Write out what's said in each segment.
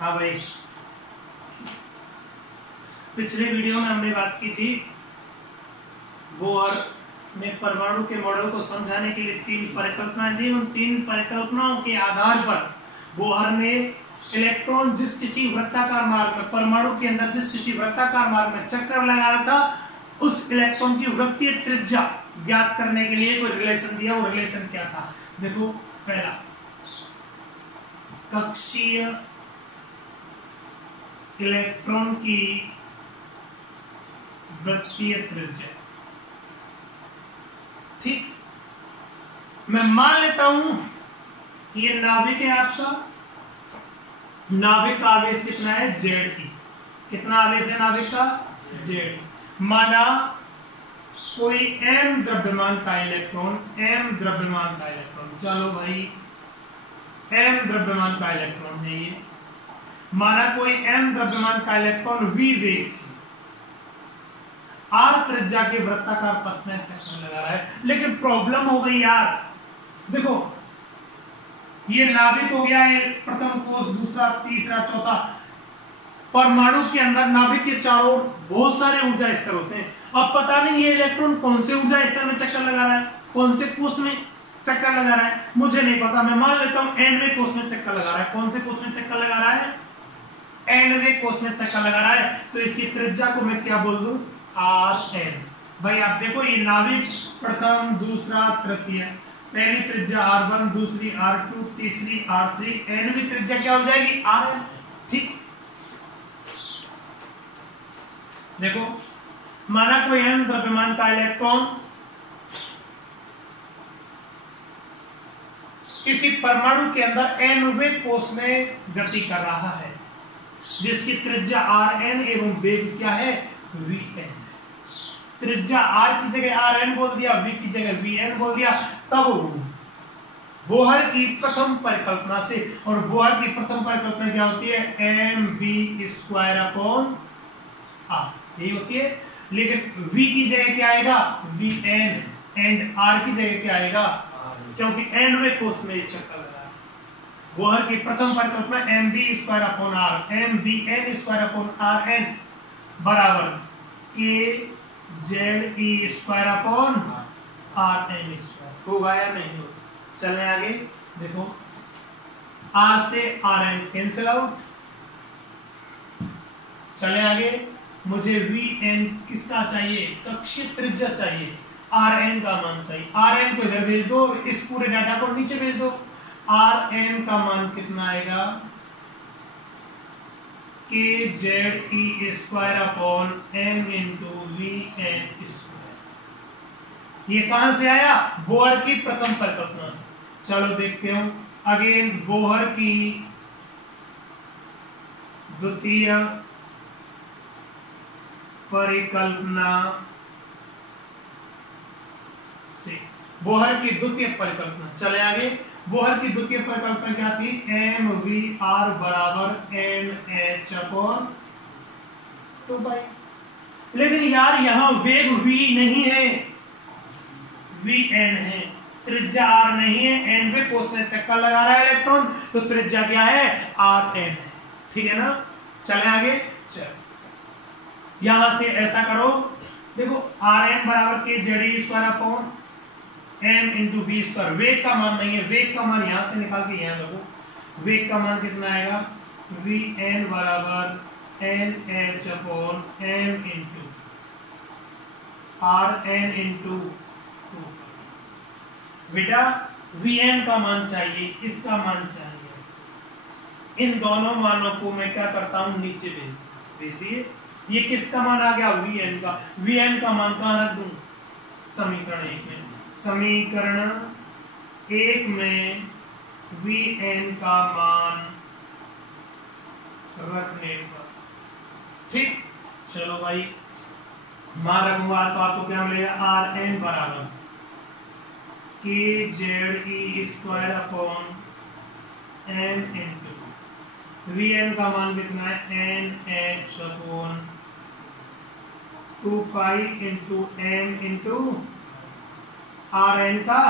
हाँ भाई, पिछले वीडियो में हमने बात की थी बोहर ने परमाणु के मॉडल को समझाने के लिए 3 परिकल्पनाएं दी। उन 3 परिकल्पनाओं के आधार पर बोहर ने इलेक्ट्रॉन जिस किसी वृत्ताकार मार्ग में, परमाणु के अंदर जिस किसी वृत्ताकार मार्ग में चक्कर लगा रहा था, उस इलेक्ट्रॉन की वृत्तीय त्रिज्या ज्ञात करने के लिए कोई रिलेशन दिया। वो रिलेशन क्या था? देखो, पहला कक्षीय इलेक्ट्रॉन की वृत्तीय त्रिज्या। ठीक, मैं मान लेता हूं ये नाभिक है आपका। नाभिक का आवेश कितना है? Ze। कितना आवेश है नाभिक का? Z। माना कोई m द्रव्यमान का इलेक्ट्रॉन, चलो भाई m द्रव्यमान का इलेक्ट्रॉन है ये। माना कोई m द्रव्यमान का इलेक्ट्रॉन v वेग से r त्रिज्या के वृत्ताकार पथ में चक्कर लगा रहा है। लेकिन प्रॉब्लम हो गई यार, देखो ये नाभिक हो गया है, प्रथम कोष, दूसरा, तीसरा, चौथा। परमाणु के अंदर नाभिक के चारों ओर बहुत सारे ऊर्जा स्तर होते हैं। अब पता नहीं ये इलेक्ट्रॉन कौन से ऊर्जा स्तर में चक्कर लगा रहा है, कौन से कोष में चक्कर लगा रहा है, मुझे नहीं पता। मैं मान लेता हूं nवें कोष में चक्कर लगा रहा है। कौन से कोष में चक्कर लगा रहा है? nवें कोष में चक्कर लगा रहा है। तो इसकी त्रिज्या को मैं क्या बोल दूं? Rn। भाई आप देखो, ये नाभिक प्रथम, दूसरा, तृतीय, पहली त्रिज्या R1, दूसरी R2, तीसरी R3, nवीं त्रिज्या क्या हो जाएगी? Rn। ठीक, देखो माना कोई m द्रव्यमान का इलेक्ट्रॉन किसी परमाणु के अंदर nवें कोष में गति कर रहा है, जिसकी त्रिज्या Rn एवं वेग क्या है? Vn। त्रिज्या R की जगह Rn बोल दिया, V की जगह Vn बोल दिया। तब बोहर की प्रथम परिकल्पना से, और बोहर की प्रथम परिकल्पना क्या होती है? mv² r, यही होती है। लेकिन V की जगह क्या आएगा? Vn। एंड R की जगह क्या आएगा? क्योंकि nवें कोष में चक्कर लगा है। बोहर की प्रथम परिकल्पना mv²r, mvn²Rn बराबर kZe²Rn²। होगा या नहीं होगा? चलें आगे, देखो R से Rn कैंसिल आउट। चलें आगे, मुझे Vn किसका चाहिए? कक्षीय त्रिज्या चाहिए, Rn का मान चाहिए। Rn को इधर भेज दो, इस पूरे डाटा को नीचे भेज दो। Rn का मान कितना आएगा? kZe²m × Vn²। ये कहां से आया? बोहर की प्रथम परिकल्पना से। चलो देखते हो अगेन बोहर की द्वितीय परिकल्पना से। बोहर की द्वितीय परिकल्पना, चले आगे। बोहर की द्वितीय परिकल्पना क्या थी? mvr बराबर nh/2π। लेकिन यार यहां वेग v नहीं है, Vn है, त्रिज्या R नहीं है। nवें कोष में चक्कर लगा रहा है इलेक्ट्रॉन, तो त्रिज्या क्या है? Rn है। ठीक है ना? चले आगे। चल यहां से ऐसा करो, देखो Rn बराबर kZe²m × V²। वेग का मान नहीं है, वेग का मान यहां से निकाल के यहां रखो। वेग का मान कितना आएगा? Vn बराबर nh/m × Rn × 2। बेटा Vn का मान चाहिए, इसका मान चाहिए। इन दोनों मानों को मैं क्या करता हूं? नीचे भेज दिए। ये किसका मान आ गया? Vn का। Vn का मान कहां रख दूं? समीकरण 1 में। समीकरण 1 में Vn का मान रखने पर। ठीक, चलो भाई मान रखूंगा तो आपको क्या मिलेगा? Rn बराबर kZe²m × Vn का मान कितना है? nh/2π × m × Rn का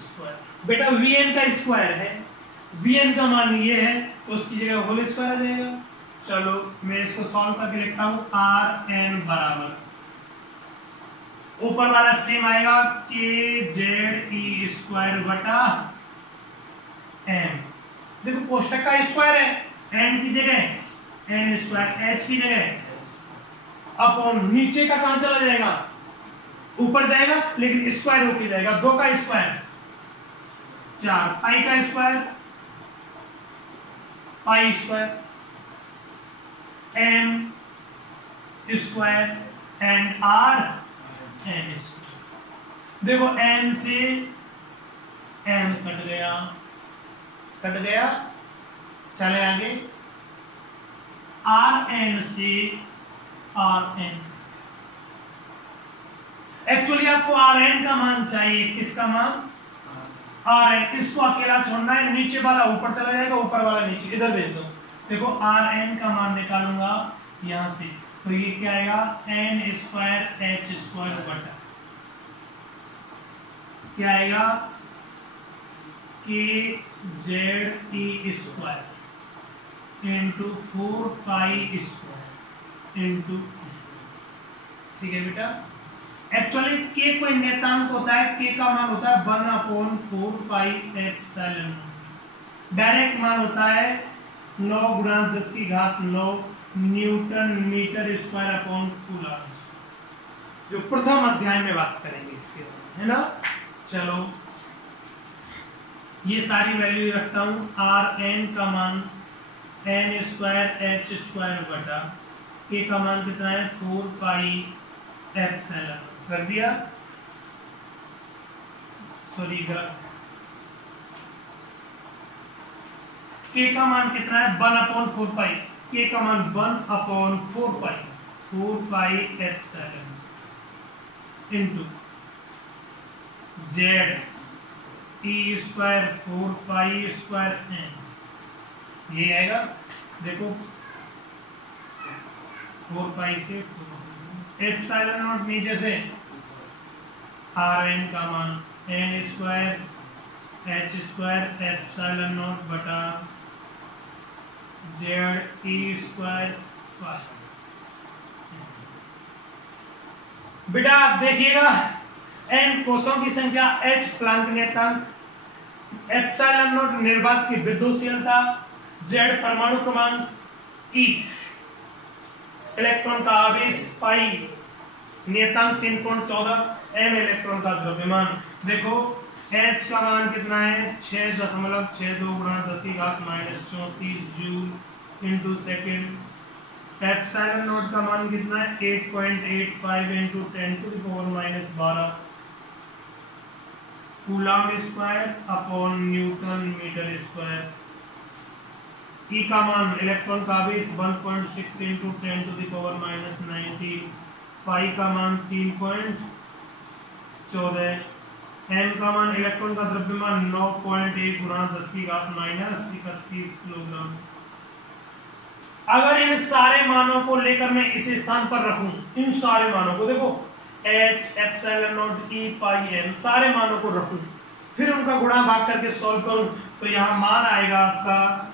स्क्वायर। बेटा Vn का स्क्वायर है, Bn का मान ये है तो उसकी जगह होल स्क्वायर आ जाएगा। चलो मैं इसको सॉल्व करके लिखता हूं, Rn बराबर ऊपर वाला सेम आएगा kze स्क्वायर बटा m। देखो कोष्टक का स्क्वायर है, n की जगह n स्क्वायर, h की जगह अपॉन नीचे का कहां चला जाएगा, ऊपर जाएगा, लेकिन स्क्वायर होके जाएगा। 2 का स्क्वायर 4, पाई का square pi square, m square and r n square. देखो n से m कट गया, चले आगे, Rn से Rn। एक्चुअली आपको Rn का मान चाहिए, किसका मान, Rn। इसको अकेला छोड़ना है, नीचे वाला ऊपर चला जाएगा, ऊपर वाला नीचे, इधर भेज दो। देखो Rn का मान निकालूंगा यहां से, तो ये क्या आएगा, n स्क्वायर h स्क्वायर बटा क्या आएगा, kze square into 4 pi square into, ठीक है बेटा। एक्चुअली k कोई नेतांक होता है, k का मान होता है 1/4 पाई एप्सिलॉन। डायरेक्ट मान होता है 9 गुणा 10 की घात 9 newton metre square upon coulomb, जो प्रथम अध्याय में बात करेंगे इसके बारे में, है ना। चलो ये सारी वैल्यू रखता हूं, Rn का मान n स्क्वायर h स्क्वायर बटा k का मान कितना है 4 पाई एप्सिलॉन, रख दिया, सॉरी k का मान कितना है 1/4 पाई, k का मान 1/4 pi epsilon into z e square 4 pi square n, ये आएगा। देखो 4 पाई से एप्सिलॉन नॉट नीचे से Rn का मान n square h square epsilon not बटा z e स्क्वायर पाई। बेटा आप देखिएगा, n कोषों की संख्या, h प्लांक नियतांक, एप्सिलॉन नॉट निर्वात की विद्युतशीलता, z परमाणु क्रमांक, e इलेक्ट्रॉन का आवेश, पाई नियतांक 3.14, m इलेक्ट्रॉन का द्रव्यमान। देखो h का मान कितना है 6.62 गुणा 10 की घात -34 joule into second. Epsilon naught का मान कितना है 8.85 into 10⁻12 coulomb square upon newton metre square. E का मान इलेक्ट्रॉन का आवेश 1.6 इंटू 10⁻19, पाई का मान 3.14, एम का मान इलेक्ट्रॉन का द्रव्यमान 9.1 गुणा 10 की घात -31 किलोग्राम। अगर इन सारे मानों को लेकर मैं इस स्थान पर रखूं, इन सारे मानों को देखो h epsilon not e pi m, सारे मानों को रखूं, फिर उनका गुणा भाग करके सॉल्व करूं, तो यहाँ मान आएगा आपका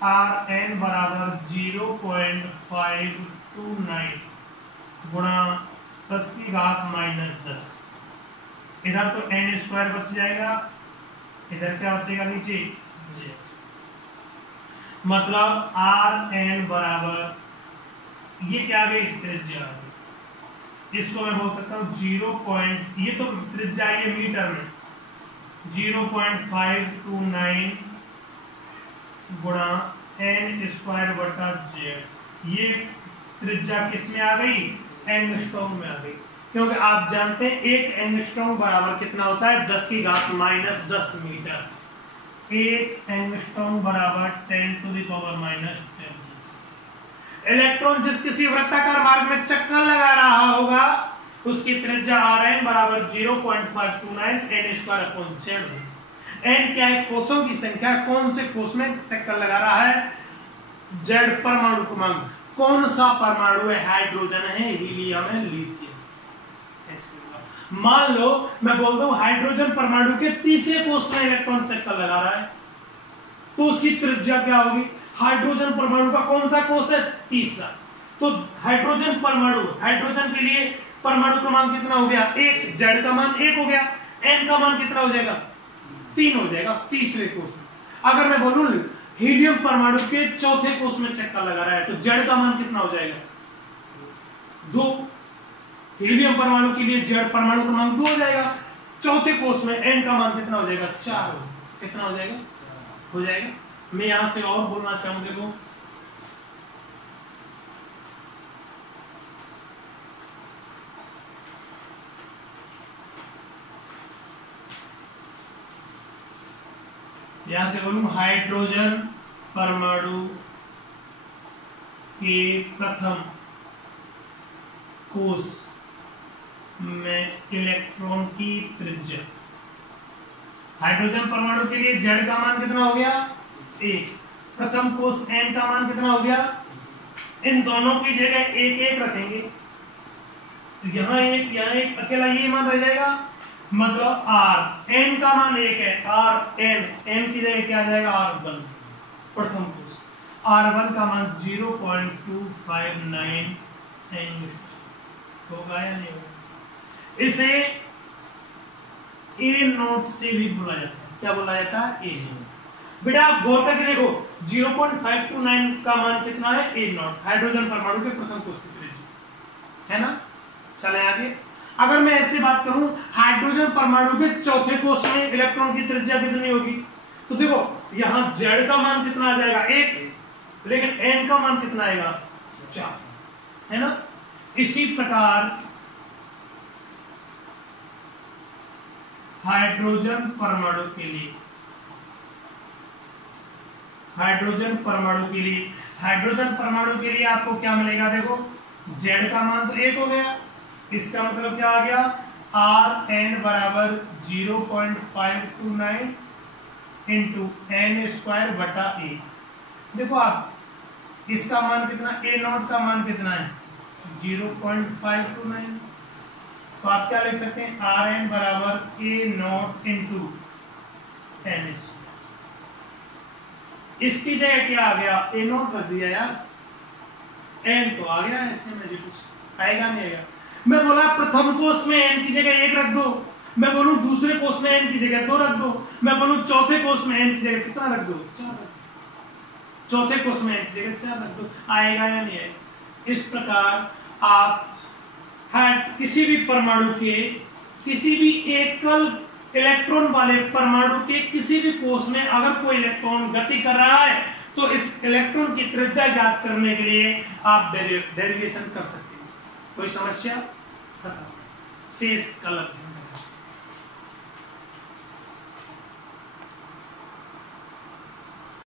Rn बराबर 0.529 गुणा 10 की घात -10। इधर तो n स्क्वायर बच जाएगा, इधर क्या बचेगा नीचे j, मतलब Rn बराबर ये क्या आ गई त्रिज्या, इसको मैं बोल सकता हूँ 0. ये तो त्रिज्या है मीटर में, 0.529 गुणा n स्क्वायर बटा z। ये त्रिज्या किस में आ गई, एंगस्ट्रॉम में आ गई, क्योंकि आप जानते हैं एक एंगस्ट्रॉम बराबर कितना होता है 10 की घात -10 मीटर। एक एंगस्ट्रॉम बराबर 10⁻⁻10। इलेक्ट्रॉन जिस किसी वृत्ताकार मार्ग में चक्कर लगा रहा होगा उसकी त्रिज्या Rn बराबर 0.529 n square upon z। n क्या है, कोषों की संख्या, कौन से कोष में चक्कर लगा रहा है, z परमाणु क्रमांक, कौन सा परमाणु है, हाइड्रोजन है, हीलियम है, लिथियम। मान लो मैं बोल दूं हाइड्रोजन परमाणु के तीसरे कोष में इलेक्ट्रॉन चक्कर लगा रहा है, तो उसकी त्रिज्या क्या होगी? हाइड्रोजन परमाणु का कौन सा कोष है? तीसरा। तो हाइड्रोजन परमाणु, हाइड्रोजन के लिए परमाणु क्रमांक कितना हो गया? 1। Z का मान 1 हो गया। N का मान कितना हो जाएगा? 3 हो जाएगा तीसरे कोष में। अगर मैं बोलूं हीलियम परमाणु के चौथे कोष में चक्का लगा रहा है तो Z का मान कितना हो जाएगा? 2। हीलियम परमाणु के लिए Z परमाणु क्रमांक 2 हो जाएगा। चौथे कोष में N का मान कितना हो जाएगा? 4। कितना हो जाएगा? हो जाएगा। मैं यहां से और बोलना चाहूं, देखो यहां से बोलूं हाइड्रोजन परमाणु के प्रथम कोष में इलेक्ट्रॉन की त्रिज्या, हाइड्रोजन परमाणु के लिए Z का मान कितना हो गया? 1। प्रथम कोष N का मान कितना हो गया? इन दोनों की जगह 1 रखेंगे, तो यहाँ एक अकेला ये मान रह जाएगा, मतलब R। N का मान 1 है, N की जगह क्या आ जाएगा? R1। प्रथम कोष R1 का मान 0.259 एंगस्ट्रॉम होगा या नहीं होगा? इसे ए नोट से भी बोला जाता है। क्या बोला जाता है? ए नोट। बेटा आप गौर करके देखो 0.529 का मान कितना है? ए नोट, हाइड्रोजन परमाणु के प्रथम कोष की त्रिज्या है ना। चले आगे। अगर मैं ऐसे बात करूं हाइड्रोजन परमाणु के चौथे कोष में इलेक्ट्रॉन की त्रिज्या कितनी होगी, तो देखो यहां Z का मान कितना आ जाएगा? 1, लेकिन N का मान कितना आएगा? 4 है ना। इसी प्रकार हाइड्रोजन परमाणु के लिए, हाइड्रोजन परमाणु के लिए आपको क्या मिलेगा? देखो Z का मान तो 1 हो गया, इसका मतलब क्या आ गया? Rn बराबर 0.529 इंटू n² बटा a। देखो आप इसका मान कितना? A नॉट का मान कितना है? 0.529। तो आप क्या लिख सकते हैं? Rn बराबर A नॉट इंटू n²। इसकी जगह क्या आ गया? A नॉट रख दिया यार, n तो आ गया ऐसे में, कुछ आएगा नहीं आएगा। मैं बोला प्रथम कोष में n की जगह 1 रख दो, मैं बोलूं दूसरे कोष में n की जगह 2 रख दो, मैं बोलूं चौथे कोष में n की जगह कितना रख दो? 4 रख दो। चौथे कोष में n की जगह 4 रख दो, आएगा या नहीं आएगा? इस प्रकार आप किसी भी परमाणु के, किसी भी एकल इलेक्ट्रॉन वाले परमाणु के किसी भी कोष में अगर कोई इलेक्ट्रॉन गति कर रहा है तो इस इलेक्ट्रॉन की त्रिज्या ज्ञात करने के लिए आप डेरिवेशन कर सकते हैं। कोई समस्या? शेष कल